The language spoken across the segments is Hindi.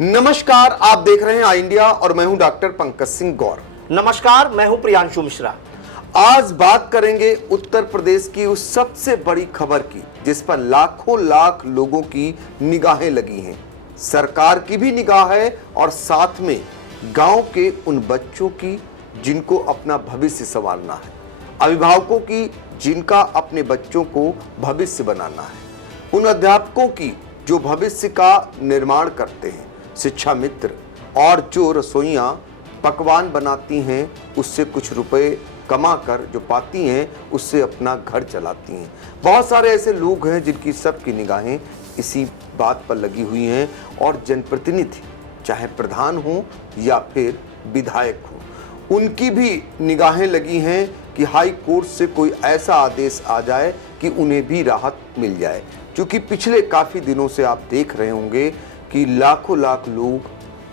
नमस्कार, आप देख रहे हैं आई इंडिया और मैं हूं डॉक्टर पंकज सिंह गौर। नमस्कार, मैं हूं प्रियांशु मिश्रा। आज बात करेंगे उत्तर प्रदेश की उस सबसे बड़ी खबर की जिस पर लाखों लाख लोगों की निगाहें लगी हैं। सरकार की भी निगाह है और साथ में गांव के उन बच्चों की जिनको अपना भविष्य संवारना है, अभिभावकों की जिनका अपने बच्चों को भविष्य बनाना है, उन अध्यापकों की जो भविष्य का निर्माण करते हैं, शिक्षा मित्र और जो रसोइयाँ पकवान बनाती हैं, उससे कुछ रुपए कमा कर जो पाती हैं उससे अपना घर चलाती हैं। बहुत सारे ऐसे लोग हैं जिनकी सबकी निगाहें इसी बात पर लगी हुई हैं और जनप्रतिनिधि चाहे प्रधान हो या फिर विधायक हो, उनकी भी निगाहें लगी हैं कि हाई कोर्ट से कोई ऐसा आदेश आ जाए कि उन्हें भी राहत मिल जाए। क्योंकि पिछले काफ़ी दिनों से आप देख रहे होंगे कि लाखों लाख लोग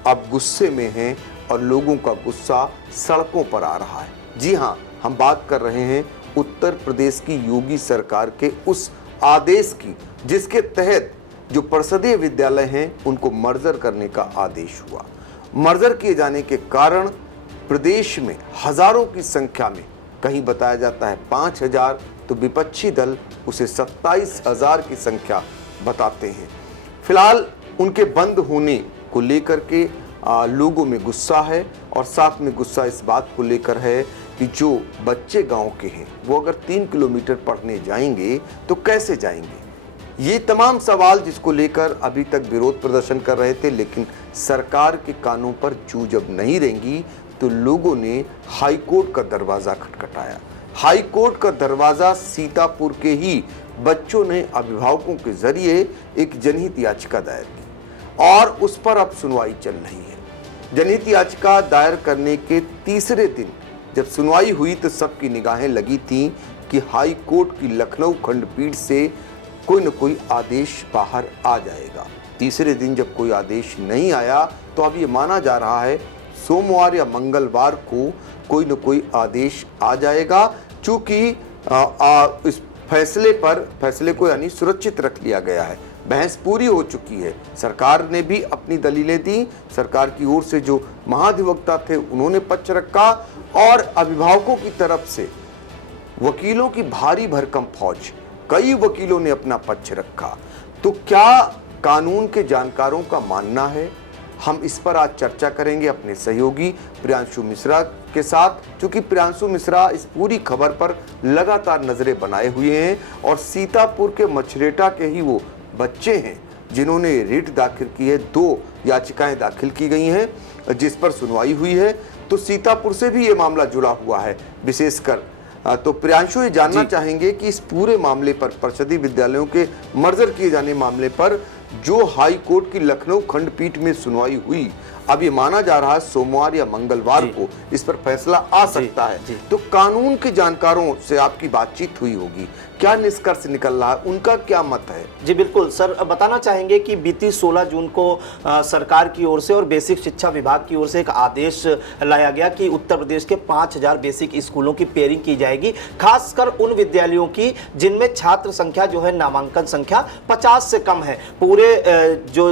अब गुस्से में हैं और लोगों का गुस्सा सड़कों पर आ रहा है। जी हाँ, हम बात कर रहे हैं उत्तर प्रदेश की योगी सरकार के उस आदेश की जिसके तहत जो परिषदीय विद्यालय हैं उनको मर्जर करने का आदेश हुआ। मर्जर किए जाने के कारण प्रदेश में हजारों की संख्या में, कहीं बताया जाता है 5,000 तो विपक्षी दल उसे 27,000 की संख्या बताते हैं। फिलहाल उनके बंद होने को लेकर के लोगों में गुस्सा है और साथ में गुस्सा इस बात को लेकर है कि जो बच्चे गांव के हैं वो अगर 3 किलोमीटर पढ़ने जाएंगे तो कैसे जाएंगे। ये तमाम सवाल जिसको लेकर अभी तक विरोध प्रदर्शन कर रहे थे, लेकिन सरकार के कानों पर जू जब नहीं रहेंगी तो लोगों ने हाई कोर्ट का दरवाज़ा खटखटाया। हाई कोर्ट का दरवाज़ा सीतापुर के ही बच्चों ने अभिभावकों के जरिए एक जनहित याचिका दायर की और उस पर अब सुनवाई चल रही है। जनहित याचिका दायर करने के तीसरे दिन जब सुनवाई हुई तो सबकी निगाहें लगी थी कि हाई कोर्ट की लखनऊ खंडपीठ से कोई न कोई आदेश बाहर आ जाएगा। तीसरे दिन जब कोई आदेश नहीं आया तो अब ये माना जा रहा है सोमवार या मंगलवार को कोई न कोई आदेश आ जाएगा। चूँकि इस फैसले को यानी सुरक्षित रख लिया गया है, बहस पूरी हो चुकी है। सरकार ने भी अपनी दलीलें दी, सरकार की ओर से जो महाधिवक्ता थे उन्होंने पक्ष रखा और अभिभावकों की तरफ से वकीलों की भारी भरकम फौज, कई वकीलों ने अपना पक्ष रखा। तो क्या कानून के जानकारों का मानना है? हम इस पर आज चर्चा करेंगे अपने सहयोगी प्रियांशु मिश्रा के साथ, क्योंकि प्रियांशु मिश्रा इस पूरी खबर पर लगातार नजरें बनाए हुए हैं और सीतापुर के मछरेटा के ही वो बच्चे हैं जिन्होंने रिट दाखिल की है। 2 याचिकाएं दाखिल की गई हैं जिस पर सुनवाई हुई है। तो सीतापुर से भी ये मामला जुड़ा हुआ है विशेषकर। तो प्रियांशु ये जानना चाहेंगे कि इस पूरे मामले पर, परिषदीय विद्यालयों के मर्जर किए जाने मामले पर जो हाई कोर्ट की लखनऊ खंडपीठ में सुनवाई हुई, अब ये माना जा रहा है सोमवार या मंगलवार को इस पर फैसला आ सकता है। तो कानून के जानकारों से आपकी बातचीत हुई होगी, क्या निष्कर्ष निकल रहा है, उनका क्या मत है? जी बिल्कुल सर, बताना चाहेंगे कि बीती 16 जून को सरकार की ओर से और बेसिक शिक्षा विभाग की ओर से एक आदेश लाया गया कि उत्तर प्रदेश के 5,000 बेसिक स्कूलों की पेयरिंग की जाएगी, खासकर उन विद्यालयों की जिनमें छात्र संख्या जो है नामांकन संख्या 50 से कम है। पूरे जो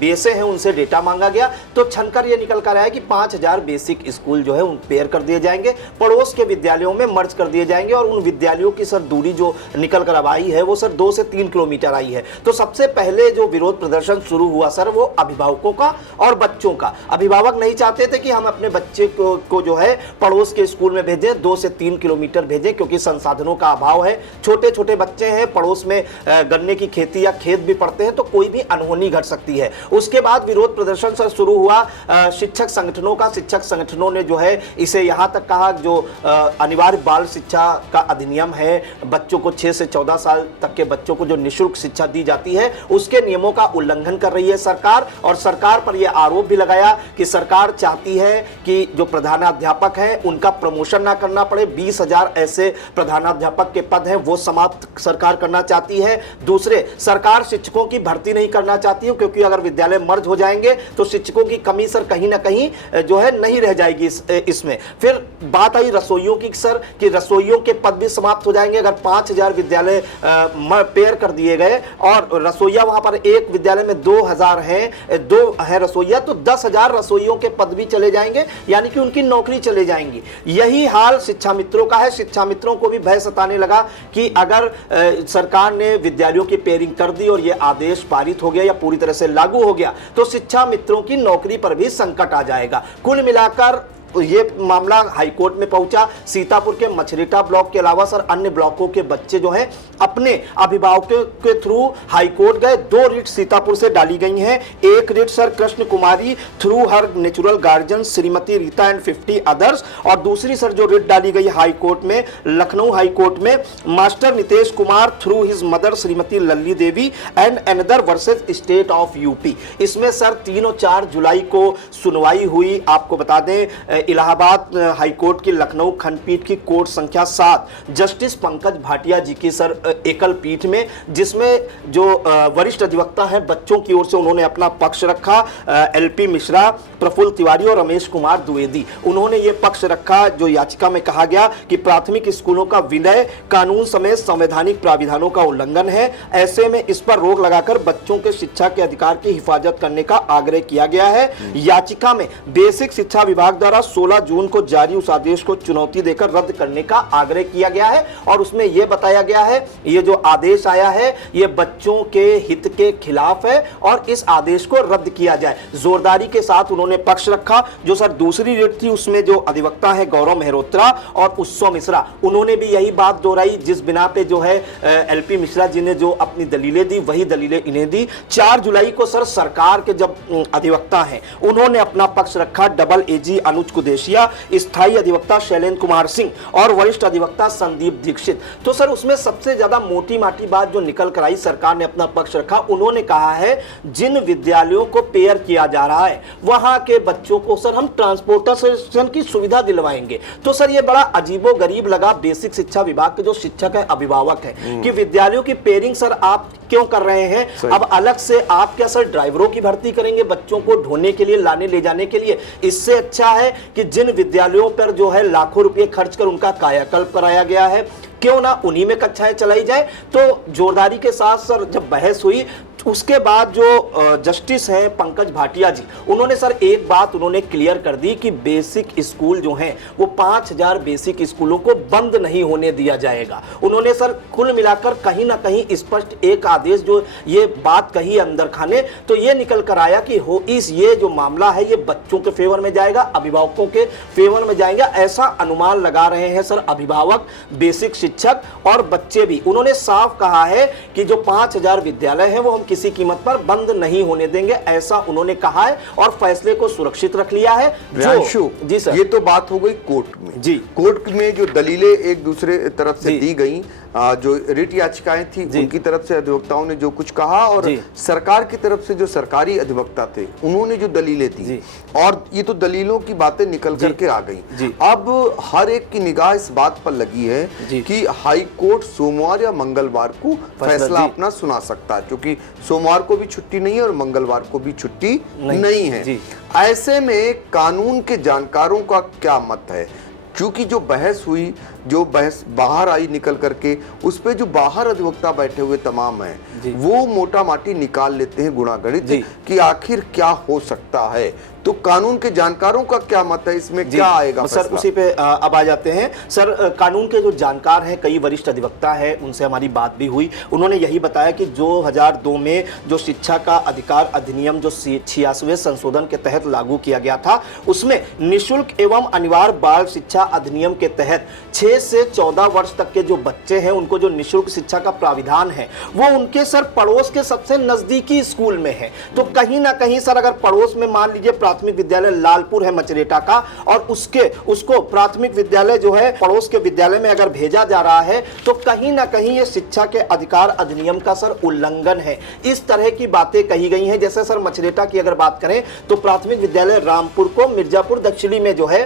बेसे हैं उनसे डेटा मांगा गया तो छनकर ये निकल कर आया कि 5,000 बेसिक स्कूल जो है उन पेयर कर दिए जाएंगे, पड़ोस के विद्यालयों में मर्ज कर दिए जाएंगे और उन विद्यालयों की सर दूरी जो निकल कर अब आई है वो सर 2 से 3 किलोमीटर आई है। तो सबसे पहले जो विरोध प्रदर्शन शुरू हुआ सर वो अभिभावकों का और बच्चों का। अभिभावक नहीं चाहते थे कि हम अपने बच्चे को जो है पड़ोस के स्कूल में भेजें, 2 से 3 किलोमीटर भेजें, क्योंकि संसाधनों का अभाव है, छोटे छोटे बच्चे हैं, पड़ोस में गन्ने की खेती या खेत भी पड़ते हैं तो कोई भी अनहोनी घट सकती है। उसके बाद विरोध प्रदर्शन सर शुरू हुआ शिक्षक संगठनों का। शिक्षक संगठनों ने जो है इसे यहाँ तक कहा जो अनिवार्य बाल शिक्षा का अधिनियम है, बच्चों को 6 से 14 साल तक के बच्चों को जो निःशुल्क शिक्षा दी जाती है उसके नियमों का उल्लंघन कर रही है सरकार। और सरकार पर यह आरोप भी लगाया कि सरकार चाहती है कि जो प्रधानाध्यापक हैं उनका प्रमोशन ना करना पड़े। 20,000 ऐसे प्रधानाध्यापक के पद हैं वो समाप्त सरकार करना चाहती है। दूसरे, सरकार शिक्षकों की भर्ती नहीं करना चाहती है क्योंकि अगर विद्यालय मर्ज हो जाएंगे तो शिक्षकों की कमी सर कहीं ना कहीं जो है नहीं रह जाएगी इसमें। फिर बात आई रसोइयों की सर, कि रसोइयों के पद भी समाप्त हो जाएंगे अगर 5000 विद्यालय पेयर कर दिए गए और रसोइया वहां पर एक विद्यालय में 2000 हैं, 2 है रसोइया, तो 10,000 रसोइयों के पद भी चले जाएंगे, यानी कि उनकी नौकरी चले जाएंगी। यही हाल शिक्षा मित्रों का है। शिक्षा मित्रों को भी भय सताने लगा कि अगर सरकार ने विद्यालयों की पेयरिंग कर दी और यह आदेश पारित हो गया या पूरी तरह से लागू हो गया तो शिक्षा मित्रों की नौकरी पर भी संकट आ जाएगा। कुल मिलाकर ये मामला हाईकोर्ट में पहुंचा। सीतापुर के मछरेटा ब्लॉक के अलावा सर अन्य ब्लॉकों के बच्चे जो हैं अपने अभिभावकों के थ्रू हाईकोर्ट गए। 2 रिट सीतापुर से डाली गई हैं। एक writ sir Krishna Kumari through her natural guardian Shrimati Rita and 50 others, और दूसरी सर जो रिट डाली गई हाईकोर्ट में, लखनऊ हाईकोर्ट में, master Nitesh Kumar through his mother Shrimati Lalli Devi and another versus state of UP. इसमें सर 3 और 4 जुलाई को सुनवाई हुई। आपको बता दें इलाहाबाद हाईकोर्ट की लखनऊ खंडपीठ की कोर्ट संख्या 7 जस्टिस पंकज भाटिया जी की सर एकल पीठ में, जिसमें जो वरिष्ठ अधिवक्ता है बच्चों की ओर से उन्होंने अपना पक्ष रखा। एलपी मिश्रा, प्रफुल्ल तिवारी और रमेश कुमार द्विवेदी, उन्होंने ये पक्ष रखा जो याचिका में कहा गया कि प्राथमिक स्कूलों का विलय कानून समेत संवैधानिक प्राविधानों का उल्लंघन है। ऐसे में इस पर रोक लगाकर बच्चों के शिक्षा के अधिकार की हिफाजत करने का आग्रह किया गया है। याचिका में बेसिक शिक्षा विभाग द्वारा 16 जून को जारी उस आदेश को चुनौती देकर रद्द करने का आग्रह किया गया है और उसमें यह बताया गया है ये जो आदेश आया है ये बच्चों के हित के खिलाफ है और इस आदेश को रद्द किया जाए। जोरदारी के साथ उन्होंने पक्ष रखा। जो सर दूसरी रिट थी उसमें जो अधिवक्ता है गौरव मेहरोत्रा और उत्सव मिश्रा, उन्होंने भी यही बात दोहराई जिस बिना पे जो है एलपी मिश्रा जी ने जो अपनी दलीलें दी वही दलीलें इन्हें दी। 4 जुलाई को सर सरकार के जब अधिवक्ता हैं उन्होंने अपना पक्ष रखा। डबल एजी अनुज कुदेशिया, स्थायी अधिवक्ता शैलेंद्र कुमार सिंह और वरिष्ठ अधिवक्ता संदीप दीक्षित। तो सर उसमें सबसे ज्यादा मोटी माटी बात जो निकल कर आई, सरकार ने अपना पक्ष रखा। उन्होंने कहा है जिन विद्यालयों को पेयर किया जा रहा है वहां के बच्चों को सर हम ट्रांसपोर्टेशन की सुविधा दिलवाएंगे। तो सर ये बड़ा अजीबो गरीब लगा बेसिक शिक्षा विभाग के जो शिक्षक है अभिभावक है कि विद्यालयों की पेयरिंग सर आप क्यों कर रहे हैं? अब अलग से आप क्या सर ड्राइवरों की भर्ती करेंगे बच्चों को ढोने के लिए, लाने ले जाने के लिए? इससे अच्छा है कि जिन विद्यालयों पर जो है लाखों रुपए खर्च कर उनका कायाकल्प कराया गया है क्यों ना उन्हीं में कक्षाएं चलाई जाए। तो जोरदारी के साथ सर जब बहस हुई उसके बाद जो जस्टिस हैं पंकज भाटिया जी, उन्होंने सर एक बात उन्होंने क्लियर कर दी कि बेसिक स्कूल जो हैं वो 5000 बेसिक स्कूलों को बंद नहीं होने दिया जाएगा। उन्होंने सर कुल मिलाकर कहीं ना कहीं स्पष्ट एक आदेश जो ये बात कही अंदर खाने तो ये निकल कर आया कि ये जो मामला है ये बच्चों के फेवर में जाएगा, अभिभावकों के फेवर में जाएगा, ऐसा अनुमान लगा रहे हैं सर अभिभावक, बेसिक शिक्षक और बच्चे भी। उन्होंने साफ कहा है कि जो 5000 विद्यालय हैं वो हम किसी कीमत पर बंद नहीं होने देंगे, ऐसा उन्होंने कहा है और फैसले को सुरक्षित रख लिया है। जो जी सर, ये तो बात हो गई कोर्ट में। जी, कोर्ट में जो दलीलें एक दूसरे तरफ से दी गई, जो रिट याचिकाएं थी उनकी तरफ से अधिवक्ताओं ने जो कुछ कहा और सरकार की तरफ से जो सरकारी अधिवक्ता थे उन्होंने जो दलीलें दी, और ये तो दलीलों की बातें निकल करके आ गई। अब हर एक की निगाह इस बात पर लगी है कि हाई कोर्ट सोमवार या मंगलवार को फैसला अपना सुना सकता है, क्योंकि सोमवार को भी छुट्टी नहीं है और मंगलवार को भी छुट्टी नहीं है। ऐसे में कानून के जानकारों का क्या मत है? क्योंकि जो बहस हुई, जो बहस बाहर आई निकल करके, उस पे जो बाहर अधिवक्ता बैठे हुए तमाम हैं वो मोटा माटी निकाल लेते हैं गुणागणित कि आखिर क्या हो सकता है। तो कानून के जानकारों का क्या मत है, इसमें क्या आएगा? सर उसी पे अब आ जाते हैं। सर कानून के जो जानकार हैं, कई वरिष्ठ अधिवक्ता हैं, उनसे हमारी बात भी हुई। उन्होंने यही बताया कि 2002 में जो शिक्षा का अधिकार अधिनियम जो 86वें संशोधन के तहत लागू किया गया था उसमें निःशुल्क एवं अनिवार्य बाल शिक्षा अधिनियम के तहत 6 से 14 वर्ष तक के जो बच्चे हैं उनको जो निःशुल्क शिक्षा का प्राविधान है वो उनके सर पड़ोस के सबसे नजदीकी स्कूल में है। तो कहीं ना कहीं सर अगर पड़ोस में मान लीजिए प्राथमिक विद्यालय लालपुर है मचरेटा का और उसको प्राथमिक विद्यालय जो है पड़ोस के विद्यालय में अगर भेजा जा रहा है तो कहीं ना कहीं ये शिक्षा के अधिकार अधिनियम का सर उल्लंघन है। इस तरह की बातें कही गई हैं। जैसे सर मचरेटा की अगर बात करें तो प्राथमिक विद्यालय रामपुर को मिर्जापुर दक्षिणी में जो है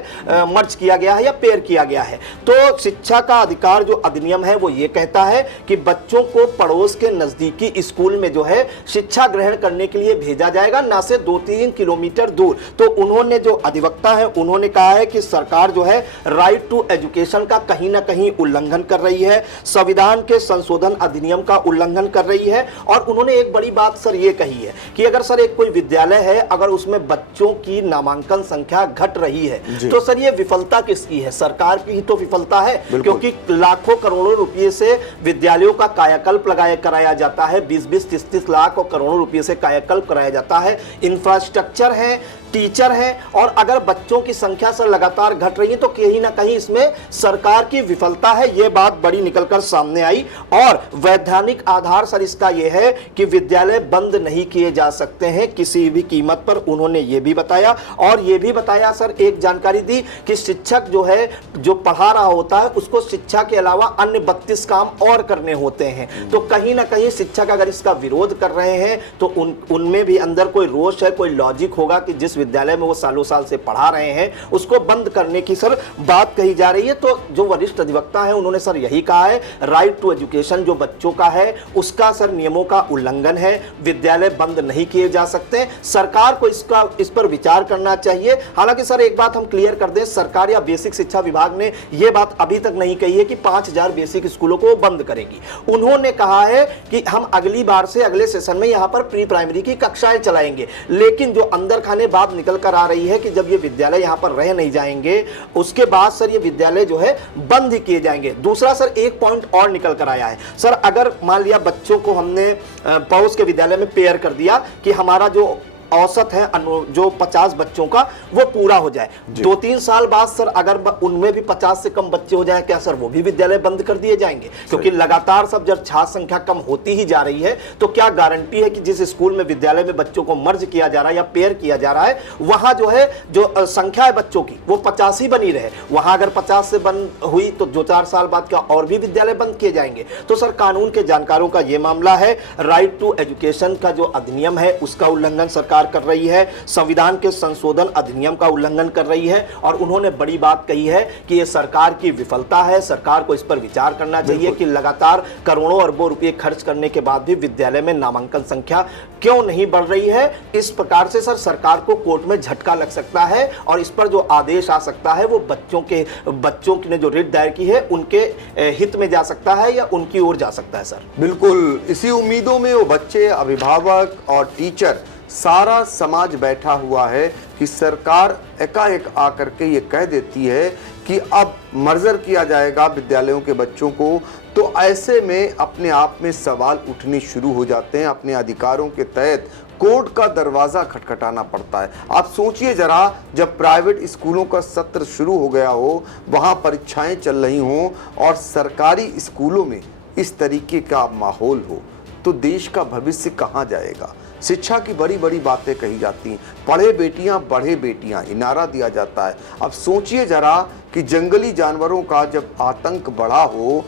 मर्ज किया गया है या पेयर किया गया है। तो तो शिक्षा का अधिकार जो अधिनियम है वो ये कहता है कि बच्चों को पड़ोस के नजदीकी स्कूल में जो है शिक्षा ग्रहण करने के लिए भेजा जाएगा, ना से 2-3 किलोमीटर दूर। तो उन्होंने जो अधिवक्ता है उन्होंने कहा है कि सरकार जो है राइट टू एजुकेशन का कहीं ना कहीं उल्लंघन कर रही है, संविधान के संशोधन अधिनियम का उल्लंघन कर रही है। और उन्होंने एक बड़ी बात सर ये कही है कि अगर सर एक कोई विद्यालय है, अगर उसमें बच्चों की नामांकन संख्या घट रही है तो सर ये विफलता किसकी है? सरकार की ही तो विफलता है, क्योंकि लाखों करोड़ों रुपए से विद्यालयों का कायाकल्प कराया जाता है, 20-20, 30-30 लाख और करोड़ों रुपए से कायाकल्प कराया जाता है। इंफ्रास्ट्रक्चर है, टीचर हैं, और अगर बच्चों की संख्या सर लगातार घट रही है तो कहीं ना कहीं इसमें सरकार की विफलता है। यह बात बड़ी निकलकर सामने आई। और वैधानिक आधार सर इसका यह है कि विद्यालय बंद नहीं किए जा सकते हैं किसी भी कीमत पर, उन्होंने यह भी बताया। और यह भी बताया सर, एक जानकारी दी कि शिक्षक जो है जो पढ़ा रहा होता है उसको शिक्षा के अलावा अन्य 32 काम और करने होते हैं। तो कहीं ना कहीं शिक्षक अगर इसका विरोध कर रहे हैं तो उनमें भी अंदर कोई रोष है, कोई लॉजिक होगा कि जिस विद्यालय में वो सालों साल से पढ़ा रहे हैं उसको बंद करने की सर बात कही जा रही है। तो जो वरिष्ठ अधिवक्ता है उन्होंने सर यही कहा है, राइट टू एजुकेशन जो बच्चों का है उसका सर नियमों का उल्लंघन है, विद्यालय बंद नहीं किए जा सकते। सरकार को इस पर विचार करना चाहिए। हालांकि सर एक बात हम क्लियर कर दें, सरकार या बेसिक शिक्षा विभाग ने यह बात अभी तक नहीं कही है कि 5000 बेसिक स्कूलों को बंद करेगी। उन्होंने कहा है कि हम अगली बार से अगले सेशन में यहां पर प्री प्राइमरी की कक्षाएं चलाएंगे। लेकिन जो अंदर खाने बात निकल कर आ रही है कि जब ये विद्यालय यहां पर रह नहीं जाएंगे उसके बाद सर ये विद्यालय जो है बंद ही किए जाएंगे। दूसरा सर एक पॉइंट और निकल कर आया है सर, अगर मान लिया बच्चों को हमने पड़ोस के विद्यालय में पेयर कर दिया कि हमारा जो औसत है जो 50 बच्चों का वो पूरा हो जाए, 2-3 साल बाद सर अगर उनमें भी 50 से कम बच्चे हो जाए, क्या सर वो भी विद्यालय बंद कर दिए जाएंगे? क्योंकि लगातार सब जब छात्र संख्या कम होती ही जा रही है तो क्या गारंटी है कि जिस स्कूल में विद्यालय में बच्चों को मर्ज किया जा रहा है या पेयर किया जा रहा है वहां जो है जो संख्या है बच्चों की वो 50 ही बनी रहे। वहां अगर 50 से बंद हुई तो 2-4 साल बाद क्या और भी विद्यालय बंद किए जाएंगे? तो सर कानून के जानकारों का यह मामला है, राइट टू एजुकेशन का जो अधिनियम है उसका उल्लंघन सरकार कर रही है, संविधान के संशोधन अधिनियम का उल्लंघन कर रही है। और उन्होंने बड़ी बात कही है कि यह सरकार की विफलता है, सरकार को इस पर विचार करना चाहिए कि लगातार करोड़ों अरबों रुपए खर्च करने के बाद भी विद्यालय में नामांकन संख्या क्यों नहीं बढ़ रही है। इस प्रकार से सर सरकार को कोर्ट में झटका लग सकता है और इस पर जो आदेश आ सकता है वो बच्चों ने जो रिट दायर की है उनके हित में जा सकता है या उनकी ओर जा सकता है। सर बिल्कुल इसी उम्मीदों में वो बच्चे, अभिभावक और टीचर, सारा समाज बैठा हुआ है कि सरकार एकाएक आकर के ये कह देती है कि अब मर्जर किया जाएगा विद्यालयों के बच्चों को। तो ऐसे में अपने आप में सवाल उठने शुरू हो जाते हैं, अपने अधिकारों के तहत कोर्ट का दरवाजा खटखटाना पड़ता है। आप सोचिए जरा, जब प्राइवेट स्कूलों का सत्र शुरू हो गया हो, वहां परीक्षाएं चल रही हों और सरकारी स्कूलों में इस तरीके का माहौल हो तो देश का भविष्य कहां जाएगा। शिक्षा की बड़ी बड़ी बातें कही जाती हैं, पढ़े बेटियां बढ़े बेटियां, ये नारा दिया जाता है। अब सोचिए जरा कि जंगली जानवरों का जब आतंक बढ़ा हो,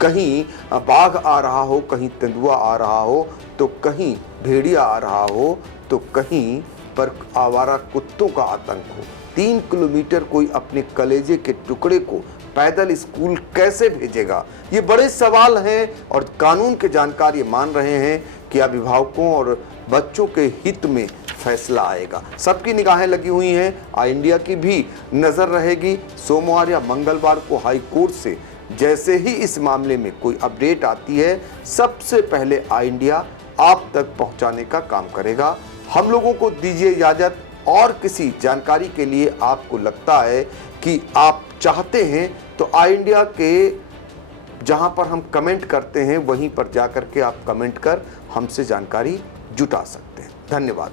कहीं बाघ आ रहा हो, कहीं तेंदुआ आ रहा हो, तो कहीं भेड़िया आ रहा हो, तो कहीं पर आवारा कुत्तों का आतंक हो, 3 किलोमीटर कोई अपने कलेजे के टुकड़े को पैदल स्कूल कैसे भेजेगा? ये बड़े सवाल हैं और कानून के जानकार ये मान रहे हैं कि अभिभावकों और बच्चों के हित में फैसला आएगा। सबकी निगाहें लगी हुई हैं, आई इंडिया की भी नजर रहेगी। सोमवार या मंगलवार को हाई कोर्ट से जैसे ही इस मामले में कोई अपडेट आती है, सबसे पहले आई इंडिया आप तक पहुंचाने का काम करेगा। हम लोगों को दीजिए इजाजत। और किसी जानकारी के लिए आपको लगता है कि आप चाहते हैं तो आई इंडिया के जहां पर हम कमेंट करते हैं वहीं पर जाकर के आप कमेंट कर हमसे जानकारी जुटा सकते हैं। धन्यवाद।